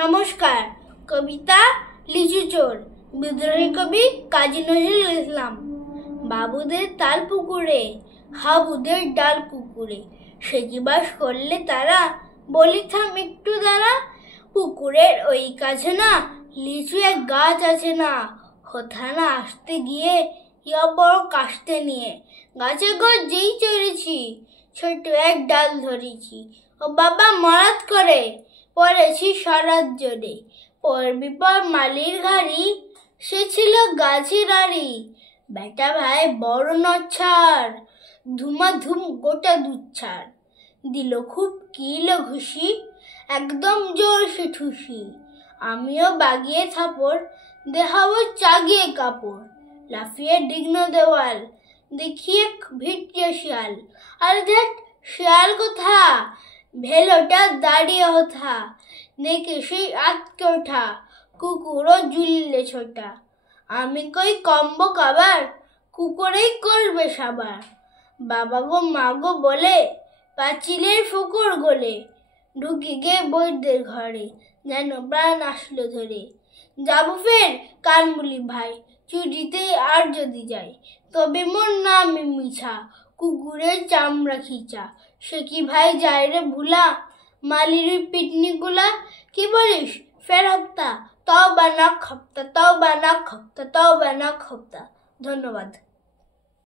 নমস্কার। কবিতা লিচু চোর, বিদ্রোহী কবি কাজী নজরুল ইসলাম। বাবুদের তাল পুকুরে, হাবুদের ডাল কুকুরে, সে কি বাস করলে তারা, বলি থাম একটু দাঁড়া। পুকুরের ওই কাছে না লিচু এক গাছ আছে না, হোথা না আসতে গিয়ে ইয়া বড় কাশতে নিয়ে, গাছে গোছ যেই চড়েছি ছোট এক ডাল ধরেছি, ও বাবা মরাত করে পড়েছি সারাত জোরে। পড়বি পর মালির ঘাড়ি, সে ছিল গাছের আড়ি, বেটা ভাই বড় নচ্ছার, ধুমাধুম গোটা দুচ্ছার, দিল খুব কিল ঘুষি, একদম জোর সে ঠুসি। আমিও বাগিয়ে থাপড়, দেখাবো চাগিয়ে কাপড়, লাফিয়ে ডিগ্ন দেওয়াল, দেখিয়ে ভিটিয়ে শিয়াল। আরে দেখ শিয়াল কোথা, ভেলোটা দাঁড়িয়ে হোথা, দেখে সেই আতকে ওঠা, কুকুরও জুললে ছোটা। আমি কই কম্ব কাবার, কুকুরেই করবে সাবার। বাবা গো মা গো বলে পাঁচিলের ফোকর গলে, ঢুকে গে বৈদ্যের ঘরে, যেন প্রাণ আসলো ধরে। যাবো ফের কানমুলি ভাই, চুরিতে আর যদি যাই, তবে মোর নামই মিছা, কুকুরের চামড়া খিচা। সে কি ভাই যায় রে ভুলা, মালির পিটনি গুলা। কি বলিস ফের হপ্তা, তাও বা না খপ্তা, তাও বা না খপ্তা, তাও বা না খপ্তা। ধন্যবাদ।